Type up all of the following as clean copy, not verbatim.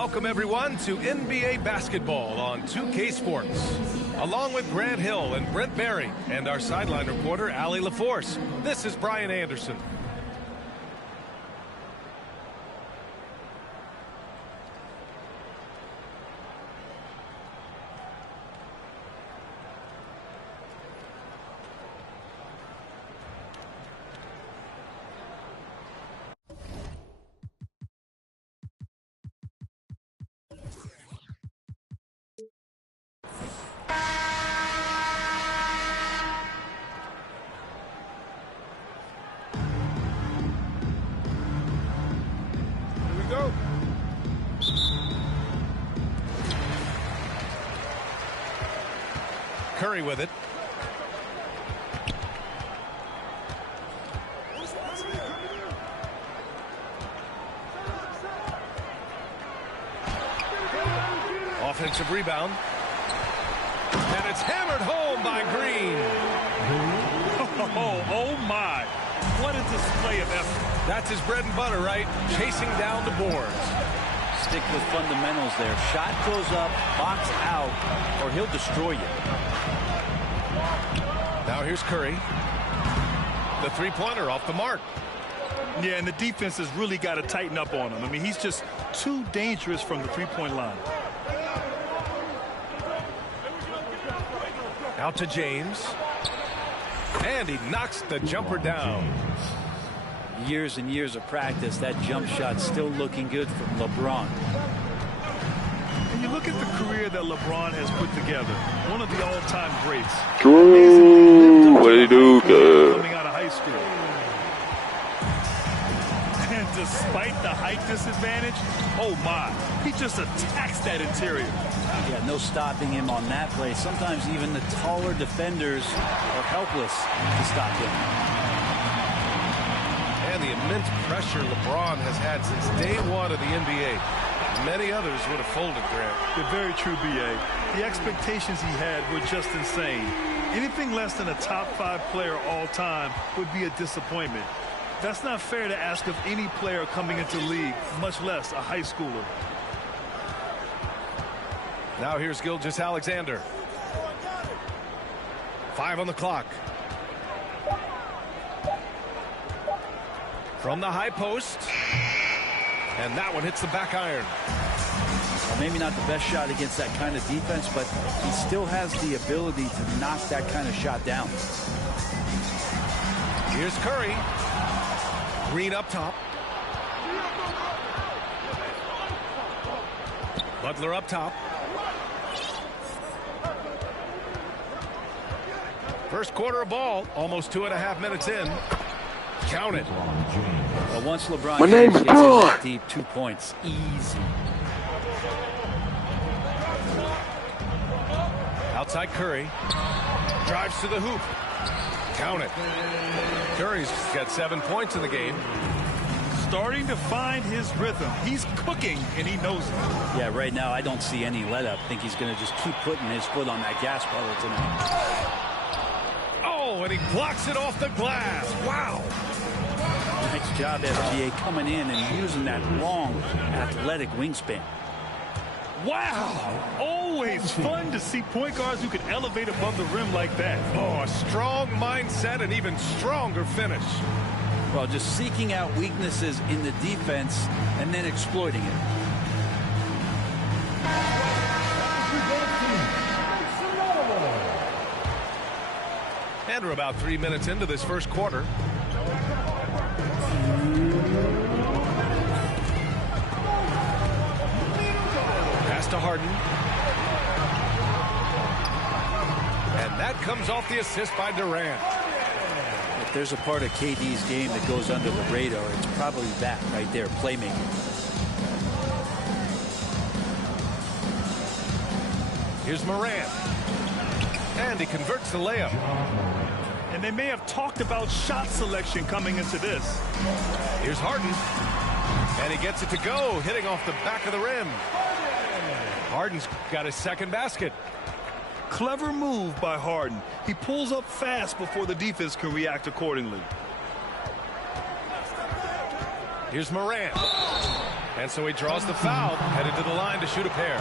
Welcome everyone to NBA basketball on 2K Sports. Along with Grant Hill and Brent Barry and our sideline reporter Allie LaForce, this is Brian Anderson. Curry with it. Offensive rebound. And it's hammered home by Green. Oh my. What a display of effort. That's his bread and butter, right? Chasing down the boards. Stick with fundamentals there. Shot goes up, box out, or he'll destroy you. Now here's Curry. The three-pointer off the mark. Yeah, and the defense has really got to tighten up on him. I mean, he's just too dangerous from the three-point line. Out to James. And he knocks the jumper down. Years and years of practice, that jump shot still looking good from LeBron. And you look at the career that LeBron has put together, one of the all-time greats. True, what do you do, good? Coming out of high school. And despite the height disadvantage, oh my, he just attacks that interior. Yeah, no stopping him on that play. Sometimes even the taller defenders are helpless to stop him. And the immense pressure LeBron has had since day one of the NBA. Many others would have folded, Grant. They're very true, B.A. The expectations he had were just insane. Anything less than a top-5 player all time would be a disappointment. That's not fair to ask of any player coming into the league, much less a high schooler. Now here's Gilgeous-Alexander. 5 on the clock. From the high post. And that one hits the back iron. Well, maybe not the best shot against that kind of defense, but he still has the ability to knock that kind of shot down. Here's Curry. Green up top. Butler up top. First quarter of ball, almost 2.5 minutes in. Count it. Well, once LeBron My name is gets in Braun. that deep, 2 points, easy. Outside Curry. Drives to the hoop. Count it. Curry's got 7 points in the game. Starting to find his rhythm. He's cooking, and he knows it. Yeah, right now I don't see any let up. I think he's going to just keep putting his foot on that gas pedal tonight. Oh, and he blocks it off the glass. Wow. Nice job, SGA, coming in and using that long, athletic wingspan. Wow. Always fun to see point guards who can elevate above the rim like that. Oh, a strong mindset and even stronger finish. Well, just seeking out weaknesses in the defense and then exploiting it. And we're about 3 minutes into this first quarter. Pass to Harden. And that comes off the assist by Durant. If there's a part of KD's game that goes under the radar, it's probably that right there, playmaking. Here's Morant. And he converts the layup. And they may have talked about shot selection coming into this. Here's Harden. And he gets it to go, hitting off the back of the rim. Harden's got his second basket. Clever move by Harden. He pulls up fast before the defense can react accordingly. Here's Morant. And so he draws the foul, headed to the line to shoot a pair.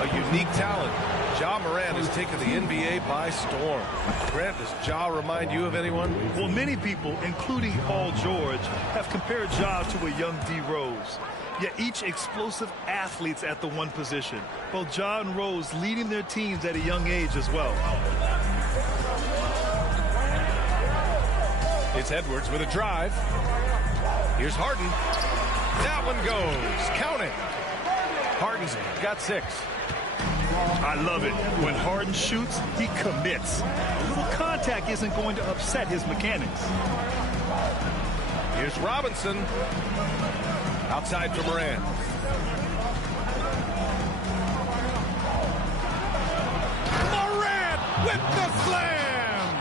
A unique talent. Ja Morant has taken the NBA by storm. Grant, does Ja remind you of anyone? Well, many people, including Paul George, have compared Ja to a young D. Rose. Yet each explosive athletes at the one position. Both Ja and Rose leading their teams at a young age as well. It's Edwards with a drive. Here's Harden. That one goes. Count it. Harden's got 6. I love it. When Harden shoots, he commits. A little contact isn't going to upset his mechanics. Here's Robinson. Outside for Morant. Morant with the slam!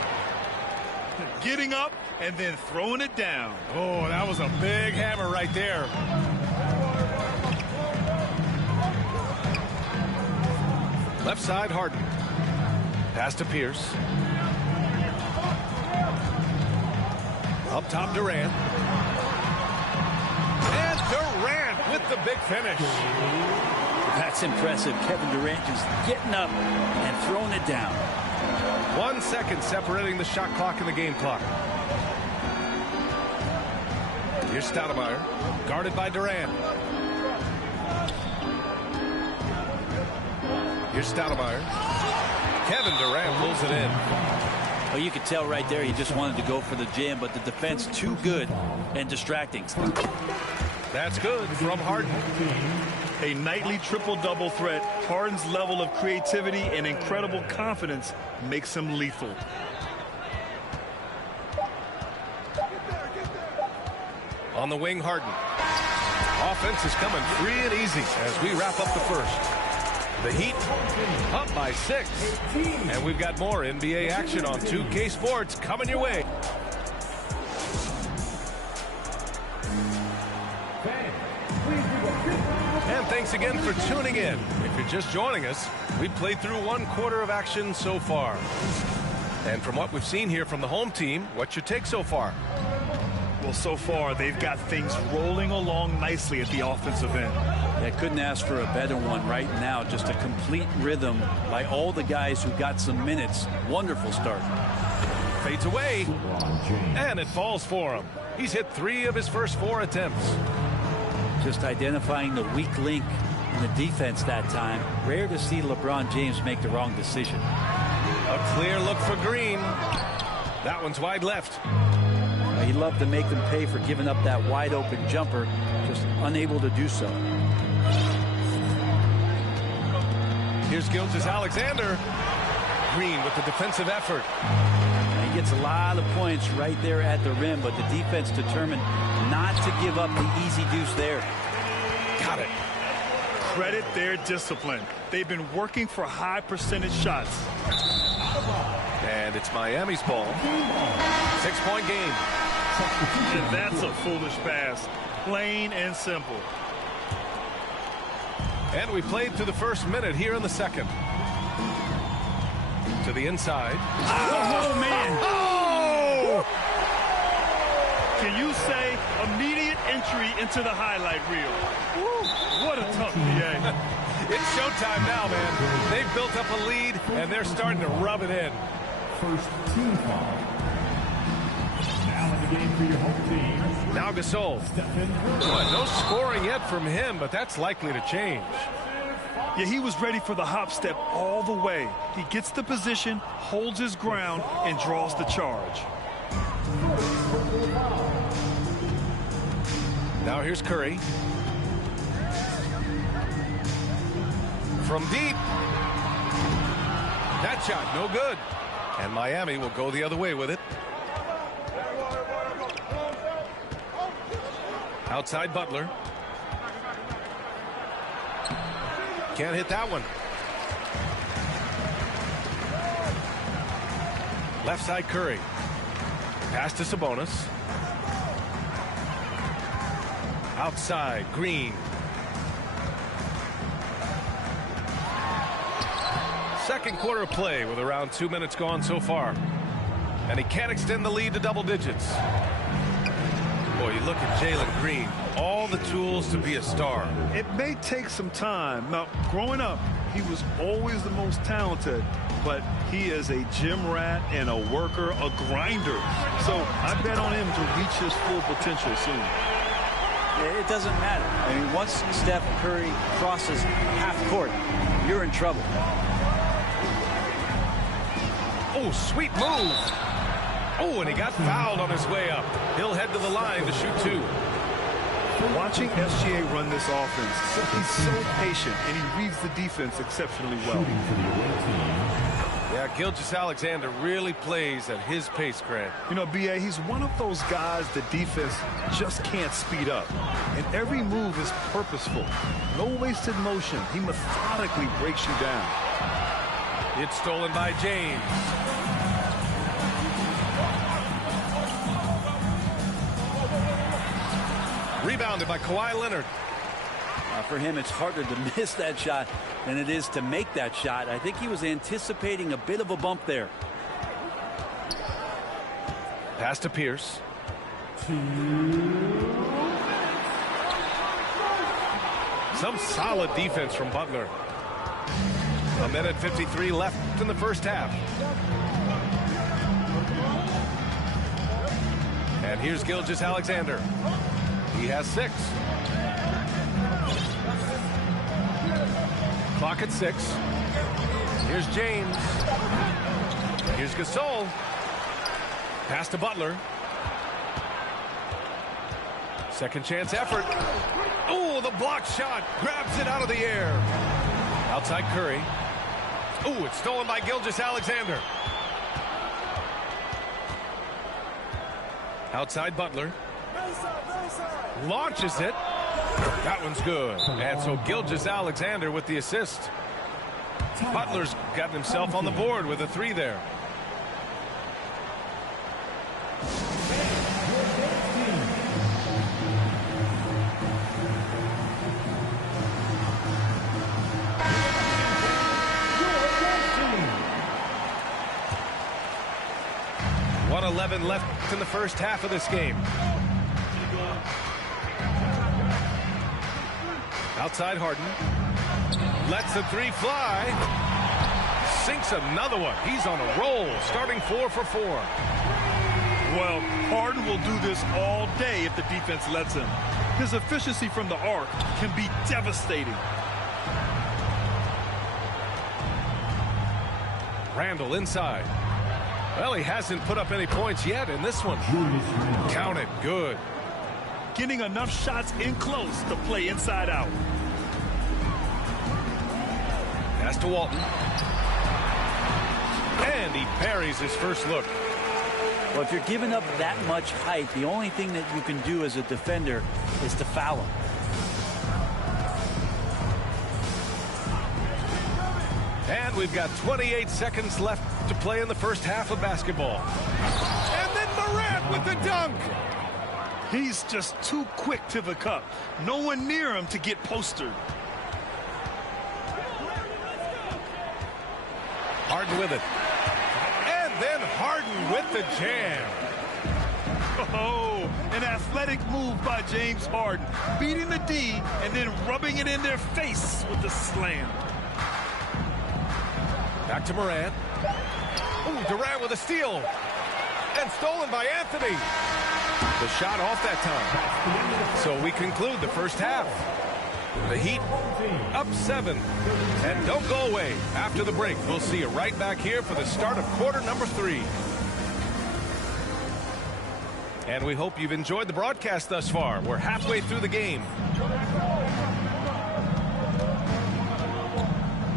Getting up and then throwing it down. Oh, that was a big hammer right there. Left side, Harden. Pass to Pierce. Up top, Durant. And Durant with the big finish. That's impressive. Kevin Durant just getting up and throwing it down. 1 second separating the shot clock and the game clock. Here's Stoudemire, guarded by Durant. Here's Stoudemire. Kevin Durant pulls it in. Well, you could tell right there he just wanted to go for the jam, but the defense too good and distracting. That's good from Harden. A nightly triple-double threat. Harden's level of creativity and incredible confidence makes him lethal. On the wing, Harden. Offense is coming free and easy as we wrap up the first. The Heat up by 6. And we've got more NBA action on 2K Sports coming your way. And thanks again for tuning in. If you're just joining us, we've played through 1/4 of action so far. And from what we've seen here from the home team, what's your take so far? Well, so far, they've got things rolling along nicely at the offensive end. I couldn't ask for a better one right now. Just a complete rhythm by all the guys who got some minutes. Wonderful start. Fades away, and it falls for him. He's hit 3 of his first 4 attempts. Just identifying the weak link in the defense that time. Rare to see LeBron James make the wrong decision. A clear look for Green. That one's wide left. He loved to make them pay for giving up that wide open jumper, just unable to do so. Here's Gilgeous-Alexander. Green with the defensive effort. He gets a lot of points right there at the rim, but the defense determined not to give up the easy deuce there. Got it. Credit their discipline. They've been working for high percentage shots. And it's Miami's ball. 6-point game. And that's a foolish pass. Plain and simple. And we played through the first minute here in the second. To the inside. Oh, man. Oh! Can you say immediate entry into the highlight reel? Woo, what a tough PA. It's showtime now, man. They've built up a lead, and they're starting to rub it in. First team foul. Now in the game for your home team. Now Gasol. No scoring yet from him, but that's likely to change. Yeah, he was ready for the hop step all the way. He gets the position, holds his ground, and draws the charge. Now here's Curry. From deep. That shot, no good. And Miami will go the other way with it. Outside Butler. Can't hit that one. Left side Curry. Pass to Sabonis. Outside Green. Second quarter play with around 2 minutes gone so far. And he can't extend the lead to double digits. Boy, you look at Jalen Green, all the tools to be a star. It may take some time. Now, growing up, he was always the most talented, but he is a gym rat and a worker, a grinder. So I bet on him to reach his full potential soon. It doesn't matter. I mean, once Steph Curry crosses half court, you're in trouble. Oh, sweet move. Oh, and he got fouled on his way up. He'll head to the line to shoot 2. Watching SGA run this offense, he's so patient, and he reads the defense exceptionally well. Yeah, Gilgeous-Alexander really plays at his pace, Grant. You know, B.A., he's one of those guys the defense just can't speed up. And every move is purposeful. No wasted motion. He methodically breaks you down. It's stolen by James. Rebounded by Kawhi Leonard. For him, it's harder to miss that shot than it is to make that shot. I think he was anticipating a bit of a bump there. Pass to Pierce. Some solid defense from Butler. 1:53 left in the first half. And here's Gilgeous-Alexander. He has 6. Clock at 6. Here's James. Here's Gasol. Pass to Butler. Second chance effort. Oh, the block shot. Grabs it out of the air. Outside Curry. Oh, it's stolen by Gilgeous-Alexander. Outside Butler. Launches it. That one's good. And so Gilgeous-Alexander with the assist. Butler's gotten himself on the board with a 3 there. .11 left in the first half of this game. Outside Harden. Lets the 3 fly. Sinks another one. He's on a roll, starting 4 for 4. Well, Harden will do this all day if the defense lets him. His efficiency from the arc can be devastating. Randall inside. Well, he hasn't put up any points yet in this one. Count it. Good. Getting enough shots in close to play inside out. Pass to Walton. And he parries his first look. Well, if you're giving up that much height, the only thing that you can do as a defender is to foul him. And we've got 28 seconds left to play in the first half of basketball. And then Morant with the dunk. He's just too quick to the cup. No one near him to get postered. Harden with it. And then Harden with the jam. Oh, an athletic move by James Harden. Beating the D and then rubbing it in their face with the slam. Back to Morant. Ooh, Durant with a steal. And stolen by Anthony. The shot off that time. So we conclude the first half. The Heat up 7. And don't go away. After the break, we'll see you right back here for the start of quarter number 3. And we hope you've enjoyed the broadcast thus far. We're halfway through the game.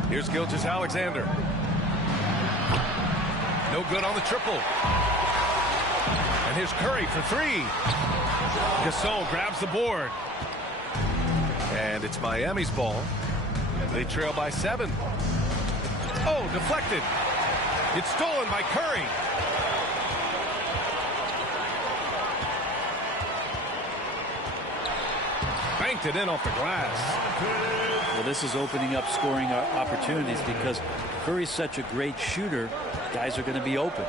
Here's Gilgeous-Alexander. No good on the triple. And here's Curry for 3. Gasol grabs the board. And it's Miami's ball. They trail by 7. Oh, deflected. It's stolen by Curry. Banked it in off the glass. Well, this is opening up scoring opportunities because Curry's such a great shooter. Guys are going to be open.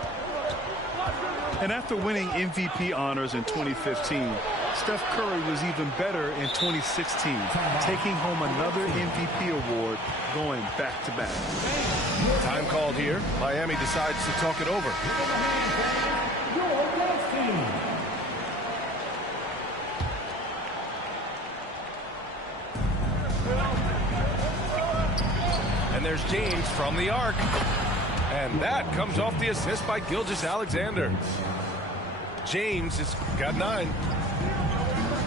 And after winning MVP honors in 2015, Steph Curry was even better in 2016, taking home another MVP award, going back-to-back. Time called here. Miami decides to talk it over. And there's James from the arc. And that comes off the assist by Gilgeous-Alexander. James has got 9.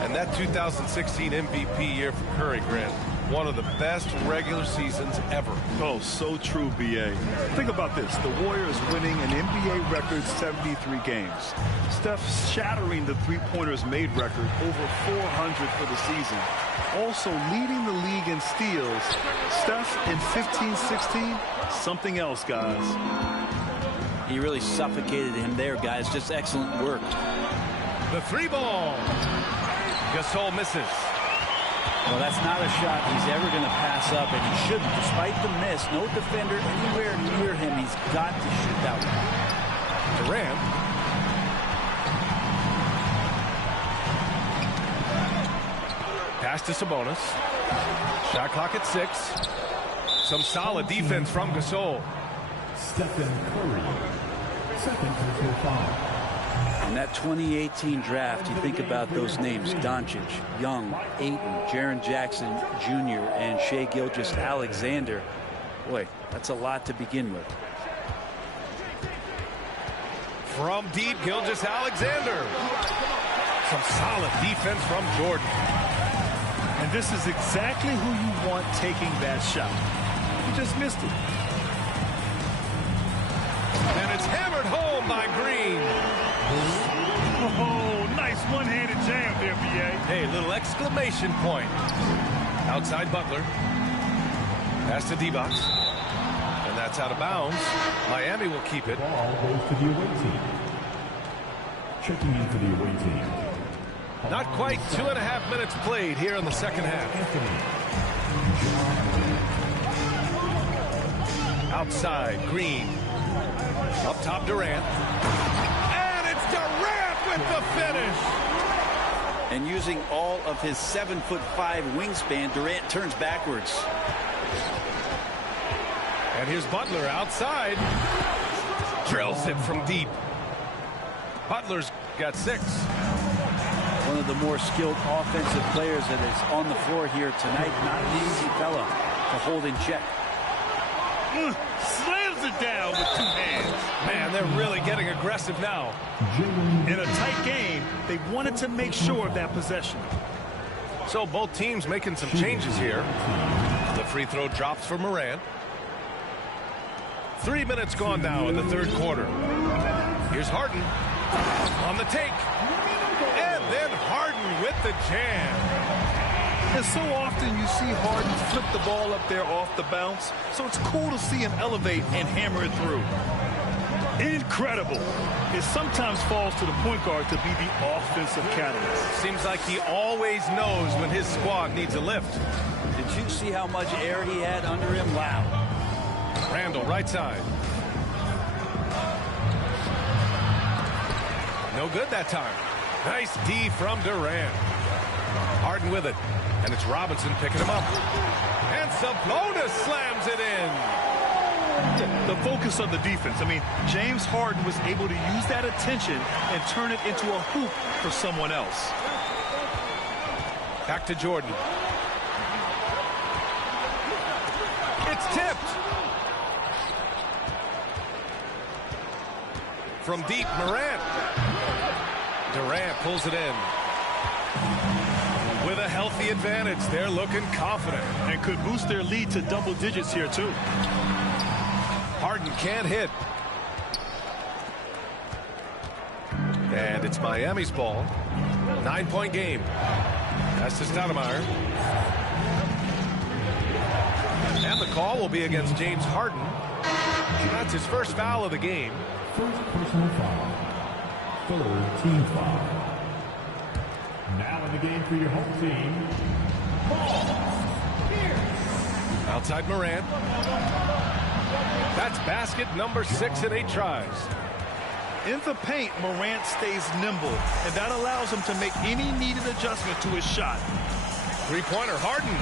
And that 2016 MVP year for Curry, Grant, one of the best regular seasons ever. Oh, so true, B.A. Think about this. The Warriors winning an NBA record 73 games. Steph shattering the three-pointers made record, over 400 for the season. Also leading the league in steals. Steph in 15-16, something else, guys. He really suffocated him there, guys. Just excellent work. The 3-ball. Gasol misses. Well, that's not a shot he's ever going to pass up, and he shouldn't. Despite the miss, no defender anywhere near him. He's got to shoot that one. Durant. Pass to Sabonis. Shot clock at 6. Some solid defense from Gasol. Stephen Curry, second personal foul. In that 2018 draft, you think about those names: Doncic, Young, Ayton, Jaren Jackson Jr., and Shai Gilgeous-Alexander. Boy, that's a lot to begin with. From deep, Gilgeous-Alexander. Some solid defense from Jordan. And this is exactly who you want taking that shot. He just missed it. And it's hammered home by Green. Oh, nice one-handed jam there, B.A. Hey, little exclamation point. Outside Butler. Pass to D-Box. And that's out of bounds. Miami will keep it. Ball goes to the away team. Checking in for the away team. Not quite 2.5 minutes played here in the second half. Outside, Green. Up top, Durant. And it's Durant with the finish. And using all of his 7'5" wingspan, Durant turns backwards. And here's Butler outside. Drills it from deep. Butler's got 6. One of the more skilled offensive players that is on the floor here tonight. Not an easy fella to hold in check. Slams it down with 2 hands. Man, they're really getting aggressive now. In a tight game, they wanted to make sure of that possession. So both teams making some changes here. The free throw drops for Morant. 3 minutes gone now in the third quarter. Here's Harden on the take. And then Harden with the jam. And so often you see Harden flip the ball up there off the bounce, so it's cool to see him elevate and hammer it through. Incredible. It sometimes falls to the point guard to be the offensive catalyst. Seems like he always knows when his squad needs a lift. Did you see how much air he had under him? Wow. Randall, right side. No good that time. Nice D from Durant. Harden with it. And it's Robinson picking him up. And Sabonis slams it in. The focus of the defense. I mean, James Harden was able to use that attention and turn it into a hoop for someone else. Back to Jordan. It's tipped. From deep, Morant. Durant pulls it in. With a healthy advantage, they're looking confident. And could boost their lead to double digits here, too. Harden can't hit. And it's Miami's ball. 9-point game. That's to Stoudemire. And the call will be against James Harden. That's his first foul of the game. First personal foul. Third team foul. Now in the game for your home team, Paul Pierce. Outside Morant. That's basket number 6 in 8 tries. In the paint, Morant stays nimble, and that allows him to make any needed adjustment to his shot. Three-pointer, Harden.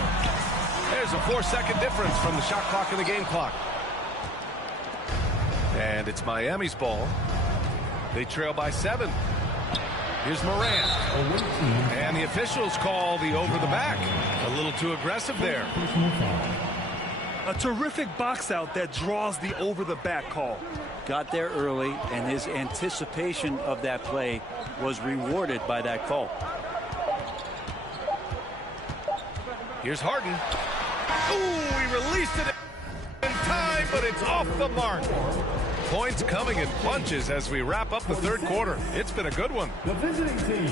There's a 4-second difference from the shot clock and the game clock. And it's Miami's ball. They trail by 7. Here's Morant. And the officials call the over the back. A little too aggressive there. A terrific box out that draws the over the back call. Got there early, and his anticipation of that play was rewarded by that call. Here's Harden. Ooh, he released it in time, but it's off the mark. Points coming in bunches as we wrap up the third quarter. It's been a good one. The visiting team,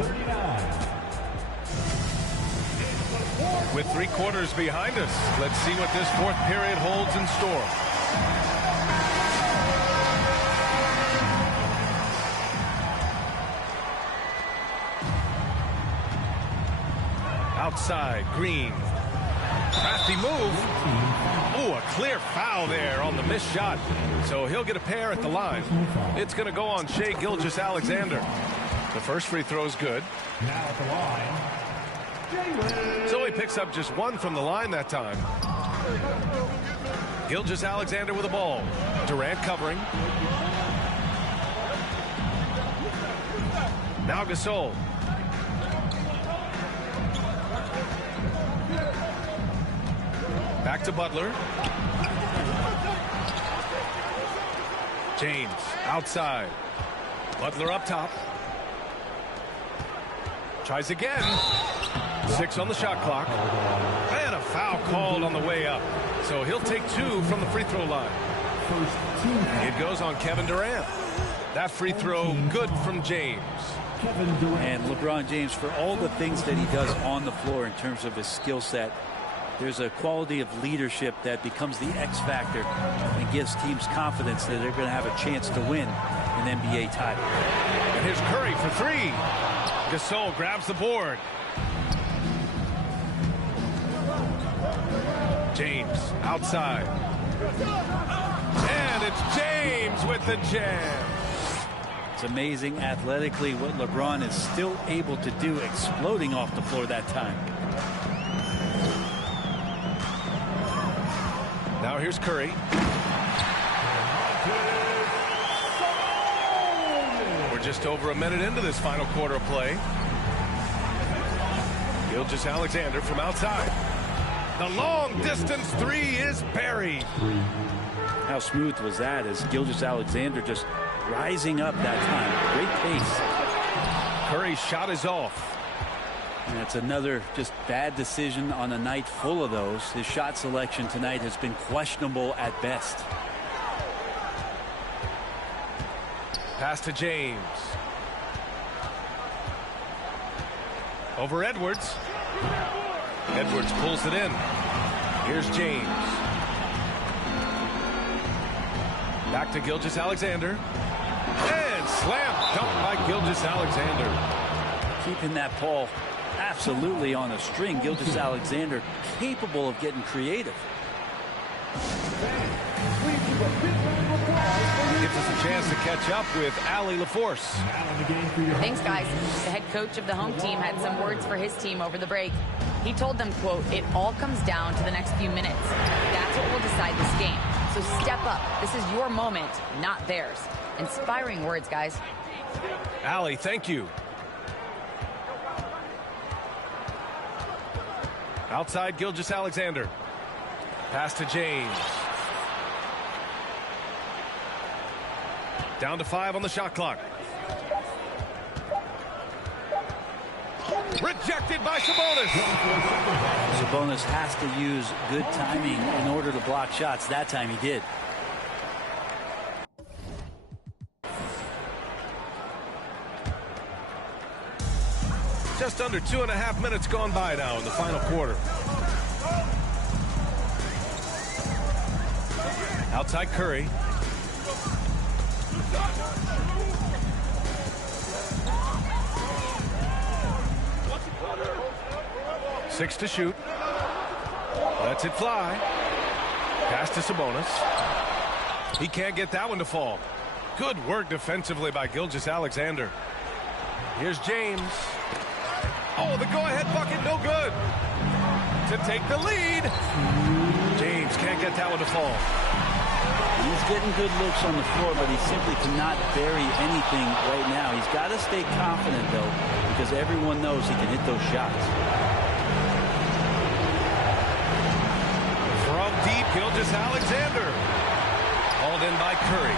39. With 3 quarters behind us, let's see what this fourth period holds in store. Outside, Green. Crafty move. Ooh, a clear foul there on the missed shot. So he'll get a pair at the line. It's going to go on Shai Gilgeous-Alexander. The first free throw is good. Now at the line, So he picks up just 1 from the line that time. Gilgeous-Alexander with the ball. Durant covering. Now Gasol. Back to Butler. James outside. Butler up top. Tries again. 6 on the shot clock. And a foul called on the way up. So he'll take 2 from the free throw line. It goes on Kevin Durant. That free throw good from James. And LeBron James, for all the things that he does on the floor in terms of his skill set, there's a quality of leadership that becomes the X factor and gives teams confidence that they're going to have a chance to win an NBA title. And here's Curry for 3. Gasol grabs the board. James outside. And it's James with the jam. It's amazing athletically what LeBron is still able to do, exploding off the floor that time. Now here's Curry. We're just over a minute into this final quarter of play. Gilgeous-Alexander from outside. The long distance 3 is buried. How smooth was that as Gilgeous-Alexander just rising up that time. Great pace. Curry's shot is off. And it's another just bad decision on a night full of those. His shot selection tonight has been questionable at best. Pass to James. Over Edwards. Edwards pulls it in. Here's James. Back to Gilgeous-Alexander. And slam dunk by Gilgeous-Alexander. Keeping that ball absolutely on a string. Gilgeous-Alexander capable of getting creative. Gives us a chance to catch up with Allie LaForce. Thanks, guys. The head coach of the home team had some words for his team over the break. He told them, quote, "It all comes down to the next few minutes. That's what will decide this game. So step up. This is your moment, not theirs." Inspiring words, guys. Allie, thank you. Outside Gilgeous-Alexander. Pass to James. Down to 5 on the shot clock. Rejected by Sabonis. Sabonis has to use good timing in order to block shots. That time he did. Just under 2.5 minutes gone by now in the final quarter. Outside Curry. Six to shoot. Lets it fly. Pass to Sabonis. He can't get that one to fall. Good work defensively by Gilgeous-Alexander. Here's James. Oh, the go-ahead bucket, no good. To take the lead. James can't get that one to fall. He's getting good looks on the floor, but he simply cannot bury anything right now. He's got to stay confident, though, because everyone knows he can hit those shots. From deep, Gilgeous-Alexander. Hauled in by Curry.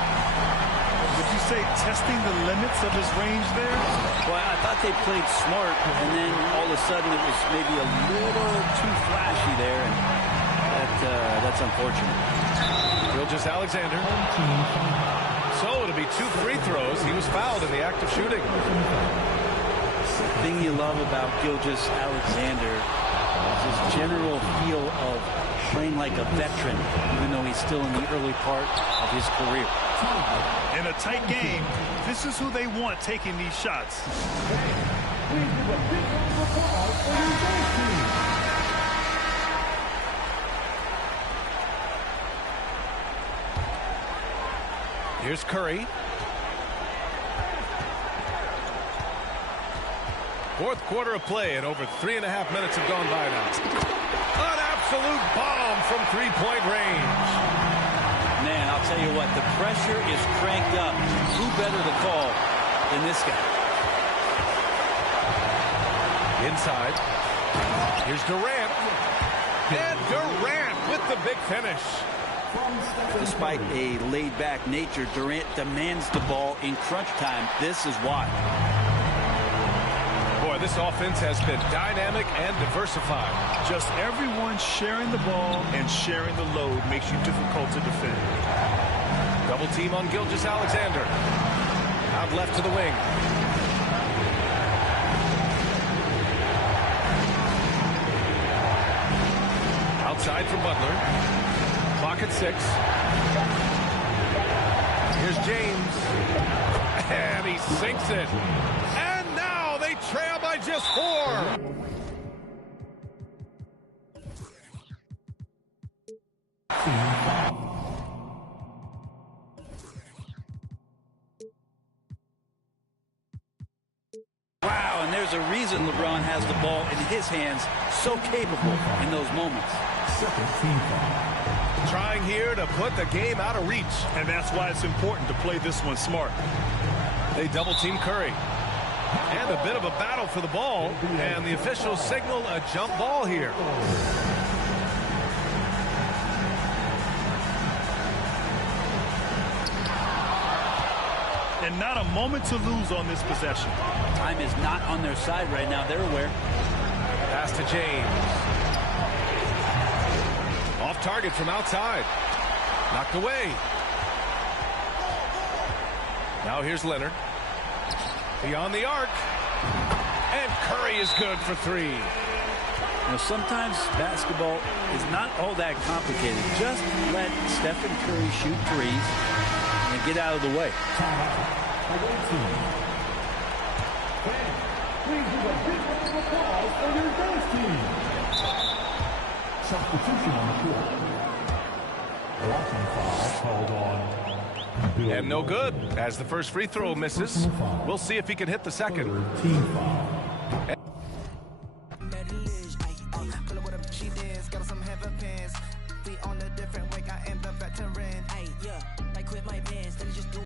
Would you say testing the limits of his range there? Well, I thought they played smart, and then all of a sudden it was maybe a little too flashy there, and that's unfortunate. Gilgeous-Alexander. So it'll be 2 free throws. He was fouled in the act of shooting. The thing you love about Gilgeous-Alexander is his general feel of playing like a veteran, even though he's still in the early part of his career. In a tight game, this is who they want taking these shots. Here's Curry. Fourth quarter of play, and over 3.5 minutes have gone by now. An absolute bomb from three-point range. Man, I'll tell you what, the pressure is cranked up. Who better to call than this guy? Inside. Here's Durant. And Durant with the big finish. Despite a laid-back nature, Durant demands the ball in crunch time. This is why. Boy, this offense has been dynamic and diversified. Just everyone sharing the ball and sharing the load makes you difficult to defend. Double team on Gilgeous-Alexander. Out left to the wing. Outside for Butler. Clock at 6. Here's James. And he sinks it. And now they trail by just 4. Wow, and there's a reason LeBron has the ball in his hands, so capable in those moments. Trying here to put the game out of reach. And that's why it's important to play this one smart. They double team Curry. And a bit of a battle for the ball. And the officials signal a jump ball here. And not a moment to lose on this possession. Time is not on their side right now. They're aware. Pass to James. Off target from outside. Knocked away. Now here's Leonard. Beyond the arc. And Curry is good for 3. You know, sometimes basketball is not all that complicated. Just let Stephen Curry shoot threes and get out of the way. Please give a big round of applause for your girls team. Substitution on the court. Blocking foul called on. And no good, as the first free throw misses. We'll see if he can hit the second. Team foul.